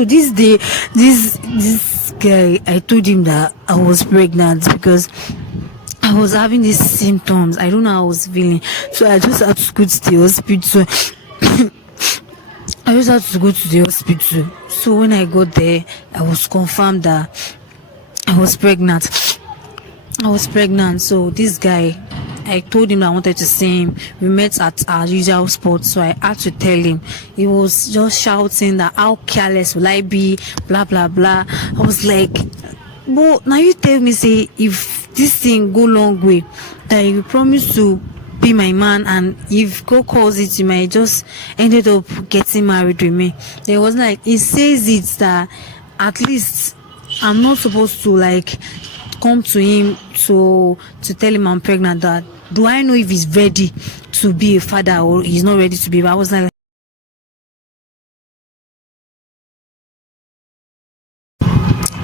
So this day, this guy, I told him that I was pregnant because I was having these symptoms. I don't know how I was feeling. So I just had to go to the hospital. I just had to go to the hospital. So when I got there, I was confirmed that I was pregnant. So this guy, I told him I wanted to see him. We met at our usual spot, so I had to tell him. He was just shouting that how careless will I be, blah blah blah. I was like, but now you tell me, say, if this thing go long way, that you promise to be my man, and if God calls it, you might just ended up getting married with me. There was like, he says it that at least I'm not supposed to like come to him to tell him I'm pregnant. That do I know if he's ready to be a father or he's not ready to be? But I was like,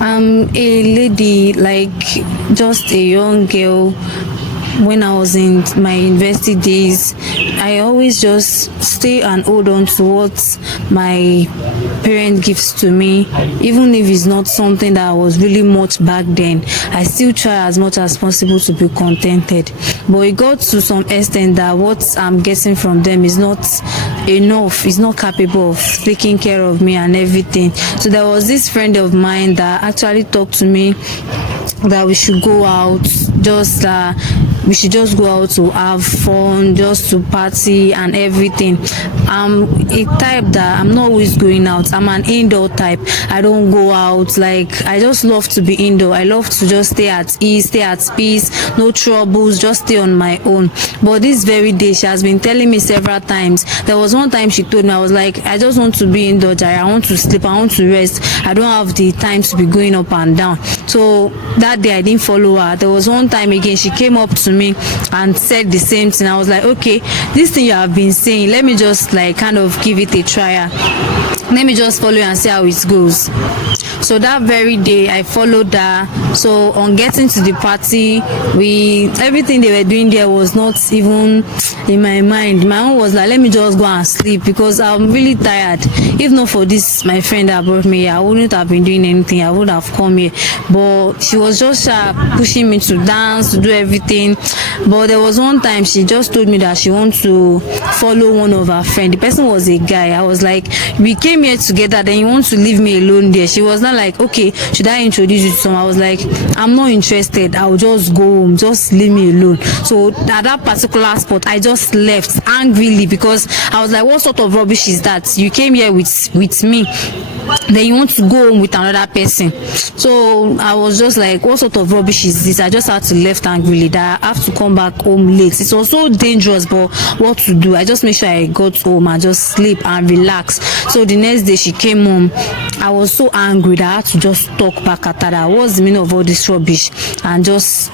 I'm a lady, like just a young girl. When I was in my university days, I always just stay and hold on to what my parent gives to me, even if it's not something that was really much back then. I still try as much as possible to be contented. But it got to some extent that what I'm getting from them is not enough. It's not capable of taking care of me and everything. So there was this friend of mine that actually talked to me that we should go out, we should just go out to have fun, just to party and everything. I'm a type that I'm not always going out. I'm an indoor type. I don't go out. Like, I just love to be indoor. I love to just stay at ease, stay at peace, no troubles, just stay on my own. But this very day, she has been telling me several times. There was one time she told me, I was like, I just want to be indoor, Jare. I want to sleep, I want to rest. I don't have the time to be going up and down. So that day I didn't follow her. There was one time again, she came up to me and said the same thing. I was like, okay, this thing you have been saying, let me just like kind of give it a try. Let me just follow you and see how it goes. So that very day I followed her. So on getting to the party, everything they were doing there was not even in my mind. My own was like, let me just go and sleep because I'm really tired. If not for this, my friend that brought me here, I wouldn't have been doing anything. I would have come here. But she was just pushing me to dance, to do everything. But there was one time she just told me that she wants to follow one of her friends. The person was a guy. I was like, we came here together, then you want to leave me alone there? She was not like, okay, should I introduce you to someone? I was like, I'm not interested. I'll just go home. Just leave me alone. So at that particular spot, I just left angrily because I was like, what sort of rubbish is that? You came here with me, then you want to go home with another person. So I was just like, what sort of rubbish is this? I just had to left angrily that I have to come back home late. It was so dangerous, but what to do? I just made sure I got home and just sleep and relax. So the next day she came home. I was so angry that I had to just talk back at her. That what's the meaning of all this rubbish? And just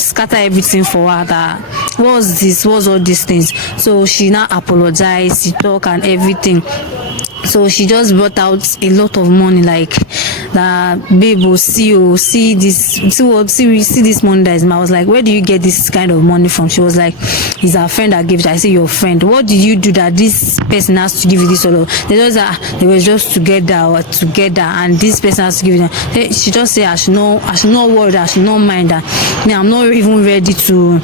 scatter everything for her. That what's all these things? So she now apologized, she talked and everything. So she just brought out a lot of money, like that, babe, we'll see this money that is mine. I was like, where do you get this kind of money from? She was like, it's our friend that gave it. I said, your friend, what did you do that this person has to give you this all of? They were just together, and this person has to give it. She just said I should not worry, I should not mind that. Now I'm not even ready to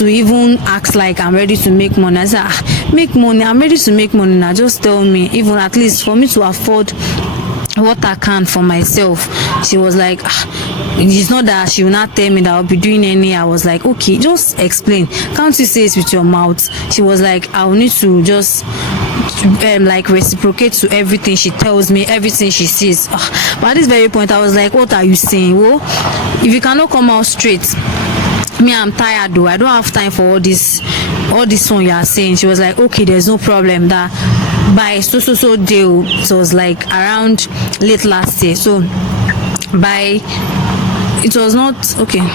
even act like I'm ready to make money. I said, make money, I'm ready to make money now. Just tell me, even at least for me to afford what I can for myself. She was like, it's not that she will not tell me that I'll be doing any. I was like, okay, just explain. Can't you say it with your mouth? She was like, I'll need to just like reciprocate to everything she tells me, everything she says. But at this very point I was like, what are you saying? Well, if you cannot come out straight, me, I'm tired though. I don't have time for all this one you are saying. She was like, okay, there's no problem. That by so deal, it was like around late last year. So it was not okay.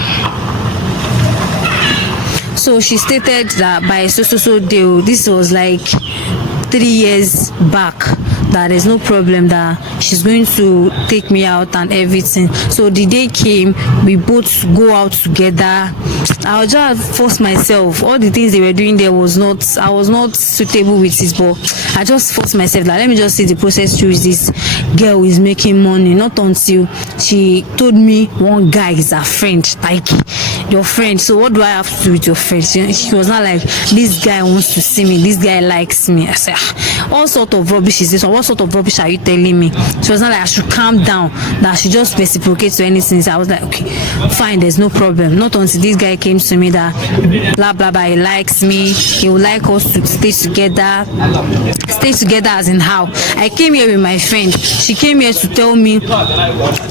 So she stated that by so deal, this was like 3 years back, that there's no problem, that she's going to take me out and everything. So the day came, we both go out together. I'll just force myself. All the things they were doing there was not, I was not suitable with it, but I just forced myself, like, let me just see the process through. This girl is making money. Not until she told me one guy is a friend, like, your friend, so what do I have to do with your friend? She was not like, this guy wants to see me, this guy likes me. I said, all sort of rubbish is this one? What sort of rubbish are you telling me? She was not like, I should calm down, that she just reciprocate to anything. So I was like, okay, fine, there's no problem. Not until this guy came to me that blah blah blah, he likes me, he would like us to stay together as in how. I came here with my friend, she came here to tell me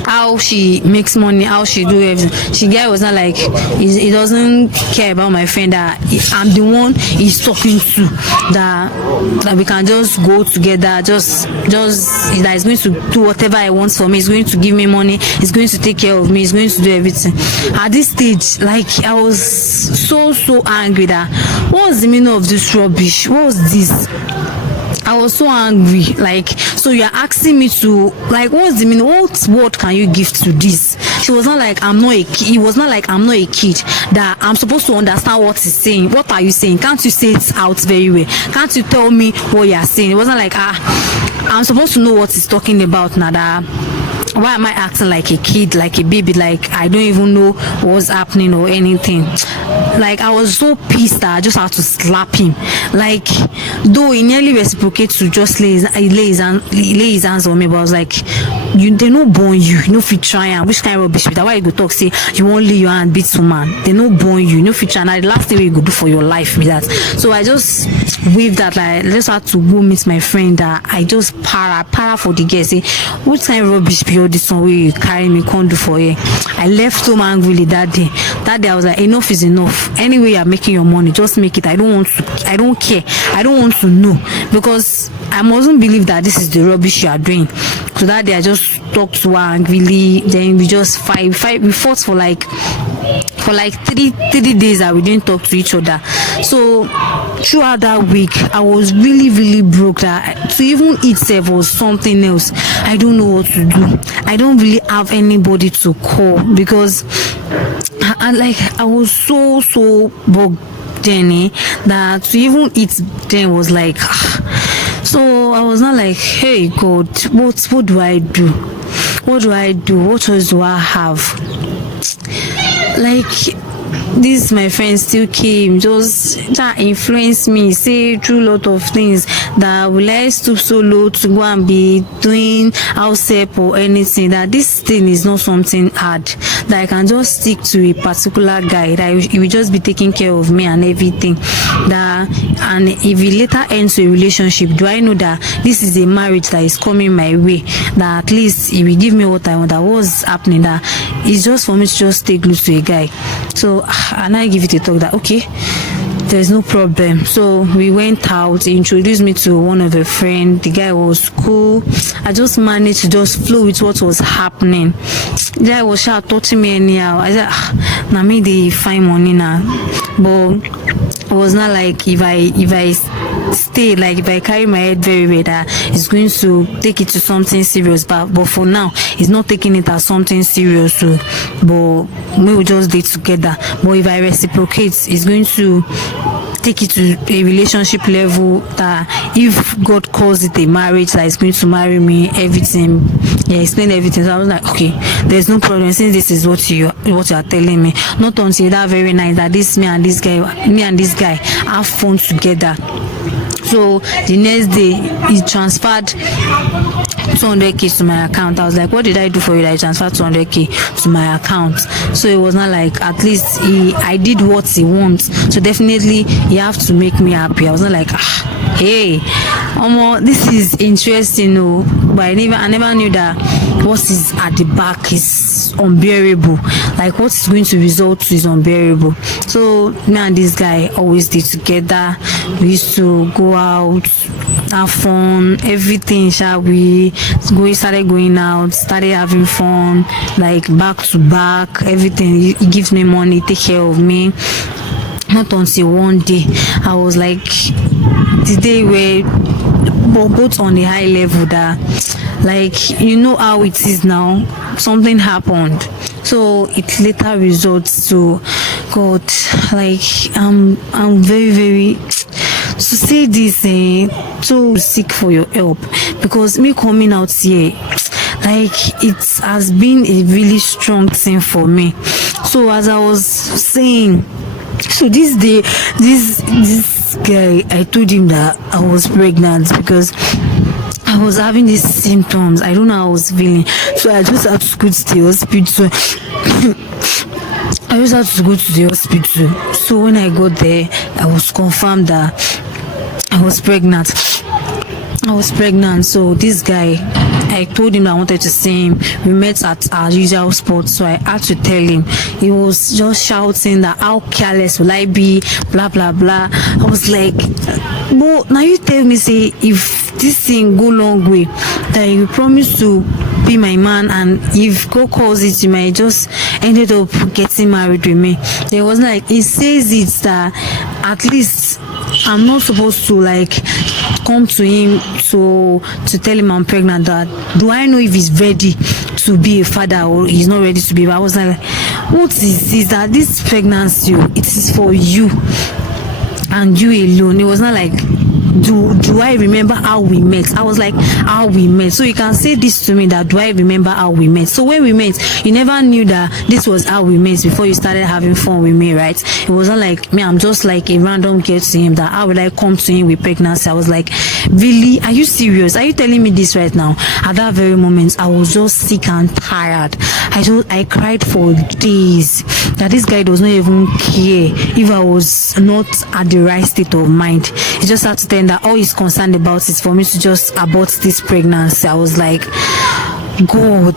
how she makes money, how she do everything. She guy was not like, he doesn't care about my friend, that I'm the one he's talking to, that we can just go together, just that he's going to do whatever I want for me, he's going to give me money, he's going to take care of me, he's going to do everything. At this stage, like, I was so angry that what's the meaning of this rubbish? What was this? I was so angry. Like, so you're asking me to, like, what's the meaning? What word can you give to this? She was not like, I'm not a kid. It was not like, I'm not a kid, that I'm supposed to understand what he's saying. What are you saying? Can't you say it out very well? Can't you tell me what you're saying? It wasn't like, I'm supposed to know what he's talking about now. That why am I acting like a kid, like a baby, like I don't even know what's happening or anything? Like, I was so pissed that I just had to slap him. Like, though he nearly reciprocated to just lay his hands on me, but I was like, they no born you no fit try, and which kind of rubbish be that? Why you go talk say you won't lay your hand beat woman? They no born you no fit try, and the last thing you go do for your life be that. So I just waved that, like, I just had to go meet my friend, that I just para for the girl, say, what kind of rubbish be all this one where you carry me can't do for you? I left home angrily that day. I was like, enough is enough. Anyway, you're making your money, just make it. I don't care, I don't want to know, because I mustn't believe that this is the rubbish you are doing. So that day I just talked to her angrily, then we just fight, we fought for like 3 days that we didn't talk to each other. So throughout that week, I was really broke, that to even eat self was something else. I don't know what to do. I don't really have anybody to call, because I was so bugged then, that to even eat then was like, so I was not like, hey God, what do I do? What choice do I have? Like, this my friend still came, just that influenced me, say through a lot of things, that will I stoop so low to go and be doing house help or anything, that this thing is not something hard, that I can just stick to a particular guy, that he will just be taking care of me and everything, that, and if it later ends to a relationship, do I know that this is a marriage that is coming my way, that at least he will give me what I want, that was happening, that it's just for me to just stay glued to a guy. So, and I give it a talk that, okay, there's no problem. So we went out, he introduced me to one of a friend, the guy was cool. I just managed to just flow with what was happening. The guy was touching me anyhow. I said, now me they find money now, but it was not like if I stay, like if I carry my head very well, that it's going to take it to something serious, but for now it's not taking it as something serious. So, but we will just date together. But if I reciprocate, it's going to take it to a relationship level, that if God calls it a marriage, that is going to marry me, everything. Yeah, explain everything. So I was like, okay, there's no problem, since this is what you are telling me. Not until that very night, that me and this guy have fun together. So the next day he transferred 200k to my account. I was like, what did I do for you that I transferred 200k to my account? So it was not like, at least I did what he wants, so definitely he have to make me happy. I was not like, hey, this is interesting, no, but I never knew that what is at the back is unbearable. Like, what is going to result to is unbearable. So me and this guy always did together. We used to go out, have fun, everything. We started going out, started having fun, like back to back, everything. He gives me money, take care of me. Not until one day I was like, the day where both on the high level, that, like, you know how it is now, something happened. So it later results to God, like I'm very, very to say this, so seek for your help, because me coming out here, like it has been a really strong thing for me. So as I was saying, so this day, this guy, I told him that I was pregnant because I was having these symptoms. I don't know how I was feeling, so I just had to go to the hospital. I just had to go to the hospital. So when I got there, I was confirmed that I was pregnant. So this guy, I told him I wanted to see him. We met at our usual spot, so I had to tell him. He was just shouting that how careless will I be, blah blah blah. I was like, but now you tell me, say, if this thing go long way, that you promise to be my man, and if God calls it, you might just ended up getting married with me. There was like, he says it that at least I'm not supposed to like come to him to tell him I'm pregnant. That do I know if he's ready to be a father or he's not ready to be? But I was like, what is that this pregnancy, it is for you and you alone. It was not like, do I remember how we met? I was like, how we met. So you can say this to me, that do I remember how we met? So when we met, you never knew that this was how we met before you started having fun with me, right? It wasn't like me, I'm just like a random girl to him, that how would I come to him with pregnancy? I was like, really? Are you serious? Are you telling me this right now? At that very moment, I was just sick and tired. I cried for days that this guy does not even care if I was not at the right state of mind. He just had to tell that all he's concerned about is for me to just abort this pregnancy. I was like, God,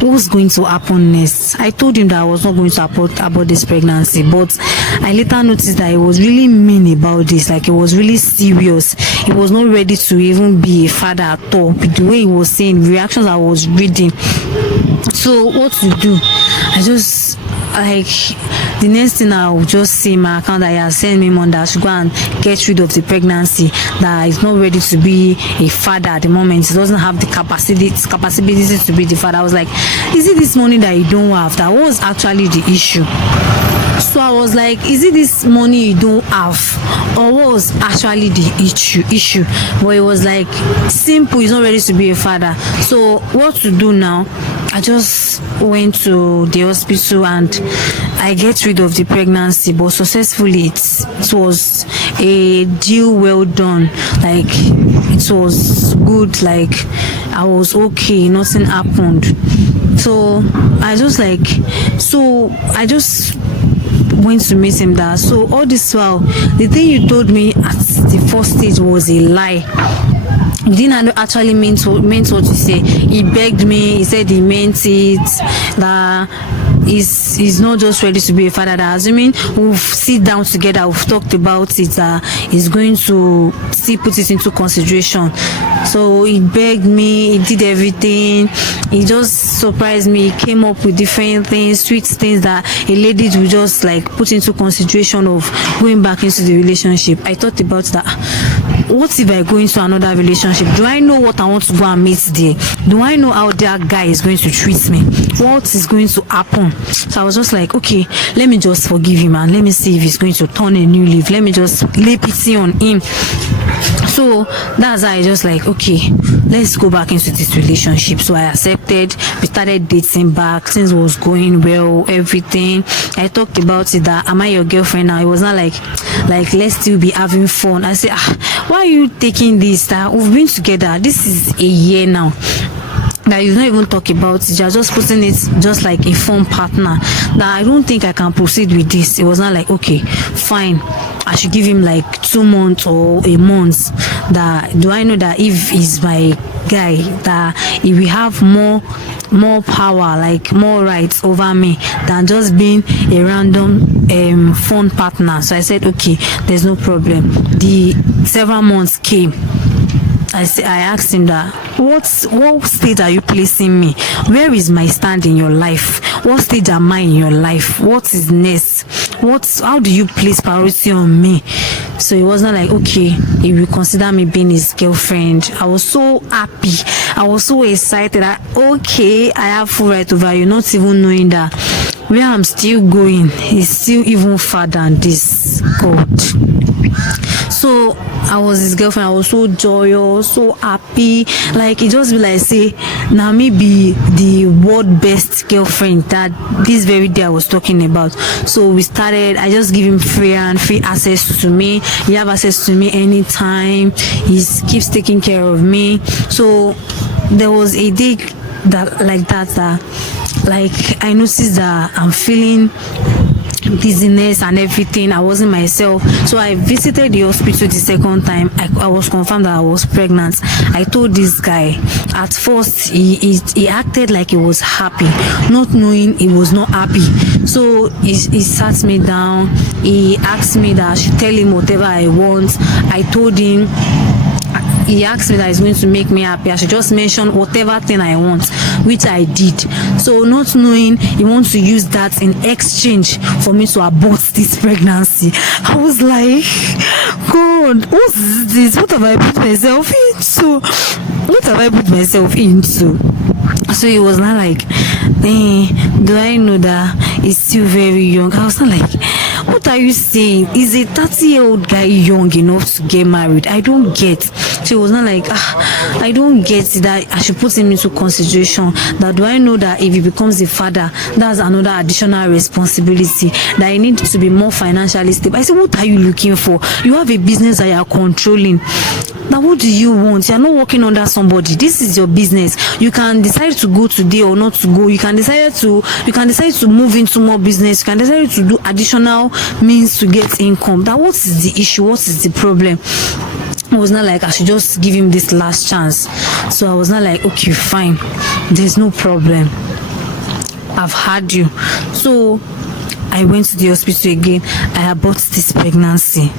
what's going to happen next? I told him that I was not going to abort this pregnancy, but I later noticed that he was really mean about this. Like, he was really serious. He was not ready to even be a father at all. But the way he was saying, reactions I was reading. So what to do? I just, like, the next thing I will just see my account that he has sent me money that I should go and get rid of the pregnancy, that he's not ready to be a father at the moment. He doesn't have the capacity to be the father. I was like, is it this money that you don't have? That was actually the issue. So I was like, is it this money you don't have, or what was actually the issue? But it was like, simple, he's not ready to be a father. So what to do now? I just went to the hospital and I get rid of the pregnancy, but successfully. It was a deal well done. Like, it was good. Like, I was okay. Nothing happened. So I just went to meet him there. So all this while, the thing you told me at the first stage was a lie. He didn't actually mean what you say. He begged me. He said he meant it. That he's not just ready to be a father. That assuming we'll sit down together, we've talked about it. He's going to still put it into consideration. So he begged me. He did everything. He just surprised me. He came up with different things, sweet things that a lady would just like put into consideration of going back into the relationship. I thought about that. What if I go into another relationship? Do I know what I want to go and meet there? Do I know how that guy is going to treat me? What is going to happen? So I was just like, okay, let me just forgive him and let me see if he's going to turn a new leaf. Let me just lay pity on him. So that's how I just like, okay, let's go back into this relationship. So I accepted. We started dating back. Things was going well, everything. I talked about it, that am I your girlfriend now? It was not like let's still be having fun. I said, why are you taking this? That we've been together. This is a year now. That you don't even talk about it. You're just putting it just like a fun partner. That I don't think I can proceed with this. It was not like, okay, fine, I should give him like 2 months or a month. That do I know that if he's my guy, that he will have more power, like more rights over me than just being a random fun partner. So I said, okay, there's no problem. The several months came. I asked him that, what stage are you placing me? Where is my stand in your life? What stage am I in your life? What is next? How do you place priority on me? So it wasn't like, okay, he will consider me being his girlfriend. I was so happy. I was so excited that, okay, I have full right over you, not even knowing that where I'm still going is still even farther than this. God. So I was his girlfriend. I was so joyous, so happy. Like it just be like say, now me be the world best girlfriend that this very day I was talking about. So we started. I just give him free access to me. He have access to me anytime. He keeps taking care of me. So there was a day that like I noticed that I'm feeling dizziness and everything. I wasn't myself, so I visited the hospital the second time. I was confirmed that I was pregnant. I told this guy. At first he acted like he was happy, not knowing he was not happy. So he sat me down. He asked me that I should tell him whatever I want. I told him. He asked me that he's going to make me happy. I should just mention whatever thing I want, which I did. So not knowing he wants to use that in exchange for me to abort this pregnancy. I was like, God, what's this? What have I put myself into? What have I put myself into? So he was not like, do I know that he's still very young? I was not like, what are you saying? Is a 30-year-old guy young enough to get married? I don't get. So he was not like, I don't get that I should put him into consideration. That do I know that if he becomes a father, that's another additional responsibility, that I need to be more financially stable. I said, what are you looking for? You have a business that you are controlling. Now what do you want? You're not working under somebody. This is your business. You can decide to go today or not to go. You can decide to move into more business. You can decide to do additional means to get income. That what is the issue? What is the problem? I was not like I should just give him this last chance. So I was not like, okay, fine, there's no problem, I've had you. So I went to the hospital again. I abort this pregnancy.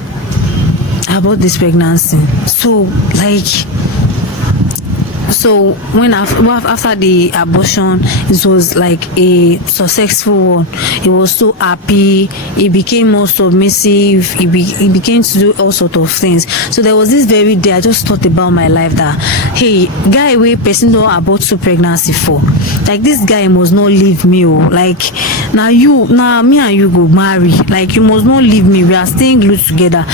So when after the abortion, it was like a successful one. He was so happy. He became more submissive. He began to do all sorts of things. So there was this very day I just thought about my life that, hey, guy, wey person don't abort two pregnancy for, like this guy must not leave me. Oh, like now me and you go marry. Like you must not leave me. We are staying glued together.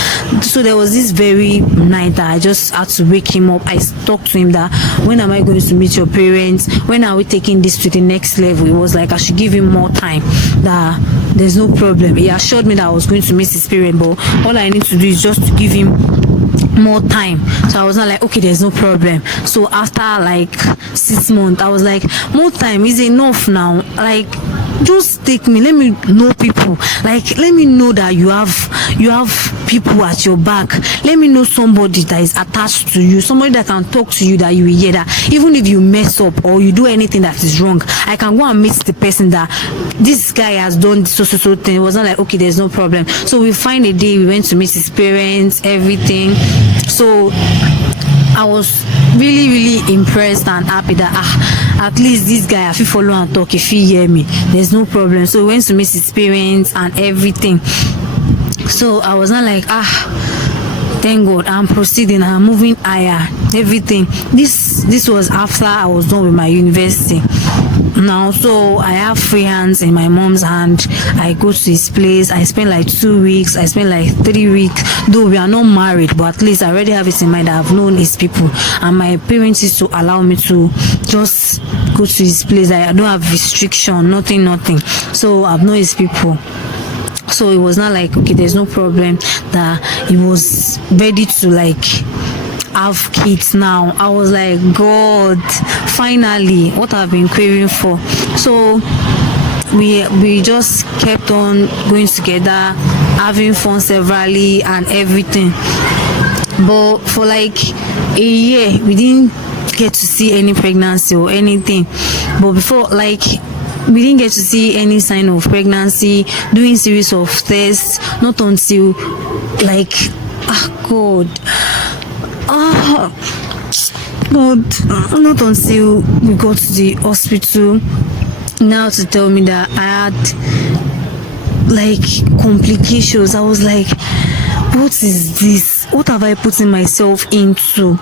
So there was this very night that I just had to wake him up. I talked to him that, when am I going to meet your parents? When are we taking this to the next level? It was like I should give him more time. That there's no problem. He assured me that I was going to miss his parents, but all I need to do is just to give him more time. So I was not like, okay, there's no problem. So after like 6 months, I was like, more time is enough now. Like, just take me, let me know people. Like, let me know that you have people at your back. Let me know somebody that is attached to you, somebody that can talk to you, that you will hear that even if you mess up or you do anything that is wrong, I can go and meet the person that this guy has done so thing. It was not like, okay, there's no problem. So we find a day, we went to meet his parents, everything. So I was really impressed and happy that at least this guy, if he follow and talk, if he hear me, there's no problem. So we went to meet his parents and everything. So I was not like, thank God, I'm proceeding, I'm moving higher, everything. This was after I was done with my university. Now, so I have free hands in my mom's hand. I go to his place. I spend like 2 weeks. I spend like 3 weeks. Though we are not married, but at least I already have it in mind that I've known his people. And my parents used to allow me to just go to his place. I don't have restriction, nothing. So I've known his people. So it was not like, okay, there's no problem, that he was ready to like have kids now. I was like, God, finally, what I've been craving for. So we just kept on going together, having fun severally and everything. But for like a year, we didn't get to see any pregnancy or anything. But before, like, we didn't get to see any sign of pregnancy, doing series of tests, not until like, God, not until we got to the hospital now to tell me that I had like complications. I was like, what is this? What have I put myself into?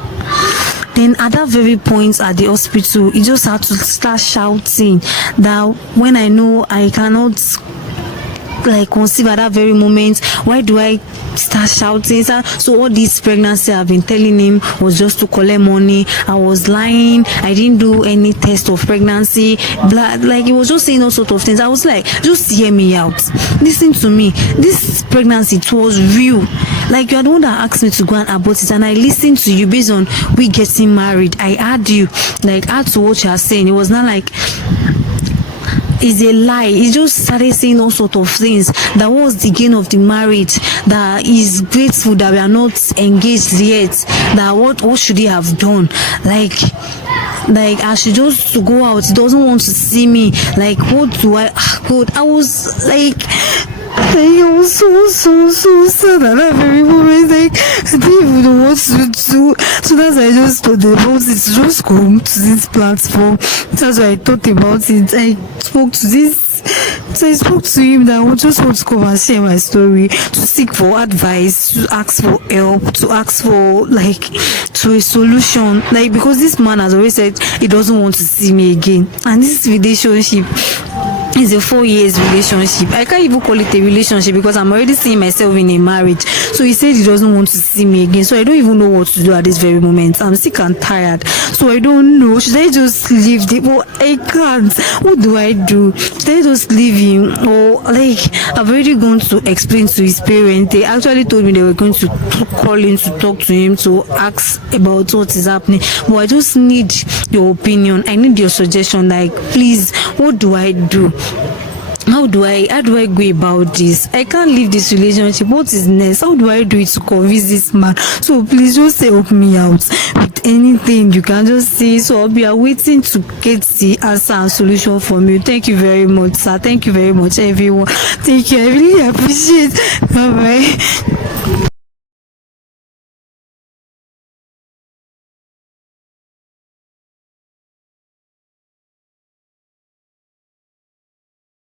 Then at that very point at the hospital, he just had to start shouting that when I know I cannot like conceive at that very moment, why do I start shouting? So all this pregnancy I've been telling him was just to collect money. I was lying, I didn't do any test of pregnancy, like he was just saying all sort of things. I was like, just hear me out, listen to me, this pregnancy, it was real. Like, you are the one that asked me to go and abort it, and I listened to you based on we getting married. I heard you, like, had to what you are saying. It was not like it's a lie. He just started saying all sort of things. That was the gain of the marriage, that he's grateful that we are not engaged yet, that what should he have done, like I should just to go out, he doesn't want to see me, like what do I God, I was like I was so sad at that very moment. Like, I didn't even know what to do. So that's why I just thought about it. Just come to this platform. That's why I thought about it. I spoke to him that I just want to come and share my story, to seek for advice, to ask for help, to ask for to a solution. Like, because this man has always said he doesn't want to see me again. And this relationship is a 4 years relationship. I can't even call it a relationship because I'm already seeing myself in a marriage. So he said he doesn't want to see me again. So I don't even know what to do at this very moment. I'm sick and tired. So I don't know. Should I just leave the I can't. What do I do? Should I just leave him? Or I've already gone to explain to his parents. They actually told me they were going to call him to talk to him, to ask about what is happening. But I just need your opinion. I need your suggestion. Like, please, what do I do? How do I go about this? I can't leave this relationship. What is next? How do I do it to convince this man? So please just help me out with anything you can just say. So I'll be waiting to get the answer and solution from you. Thank you very much, sir. Thank you very much, everyone. Thank you. I really appreciate it. Bye bye.